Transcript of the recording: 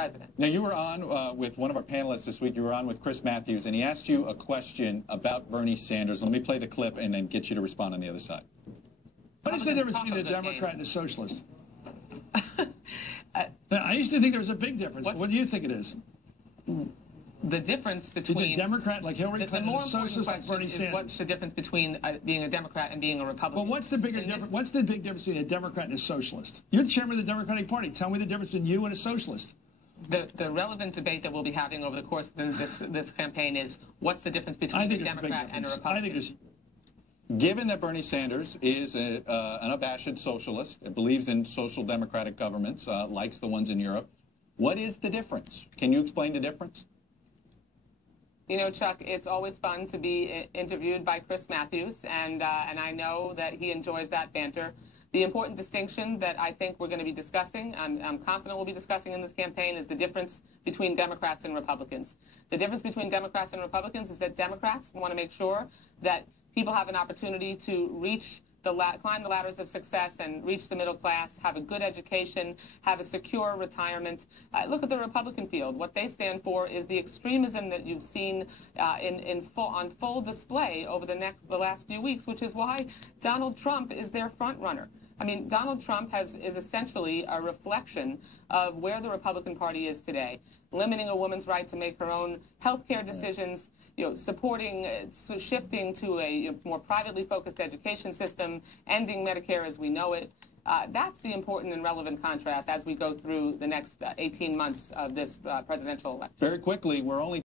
president. Now, you were on with one of our panelists this week. You were on with Chris Matthews, and he asked you a question about Bernie Sanders. Let me play the clip and then get you to respond on the other side. What is the difference between a Democrat and a socialist? I used to think there was a big difference. What do you think it is? The difference between a Democrat like Hillary Clinton and a socialist like Bernie Sanders. What's the difference between being a Democrat and being a Republican? Well, what's the bigger difference? What's the big difference between a Democrat and a socialist? You're the chairman of the Democratic Party. Tell me the difference between you and a socialist. The relevant debate that we'll be having over the course of this campaign is what's the difference between a Democrat and a Republican? I think there's. Given that Bernie Sanders is an abashed socialist, believes in social democratic governments, likes the ones in Europe, what is the difference? Can you explain the difference? You know, Chuck, it's always fun to be interviewed by Chris Matthews, and I know that he enjoys that banter. The important distinction that I think we're going to be discussing, I'm confident we'll be discussing in this campaign, is the difference between Democrats and Republicans. The difference between Democrats and Republicans is that Democrats want to make sure that people have an opportunity to climb the ladders of success and reach the middle class, have a good education, have a secure retirement. Look at the Republican field. What they stand for is the extremism that you've seen on full display over the last few weeks, which is why Donald Trump is their front runner. I mean, Donald Trump is essentially a reflection of where the Republican Party is today, limiting a woman's right to make her own health care decisions, supporting, shifting to a more privately focused education system, ending Medicare as we know it. That's the important and relevant contrast as we go through the next 18 months of this presidential election. Very quickly, we're only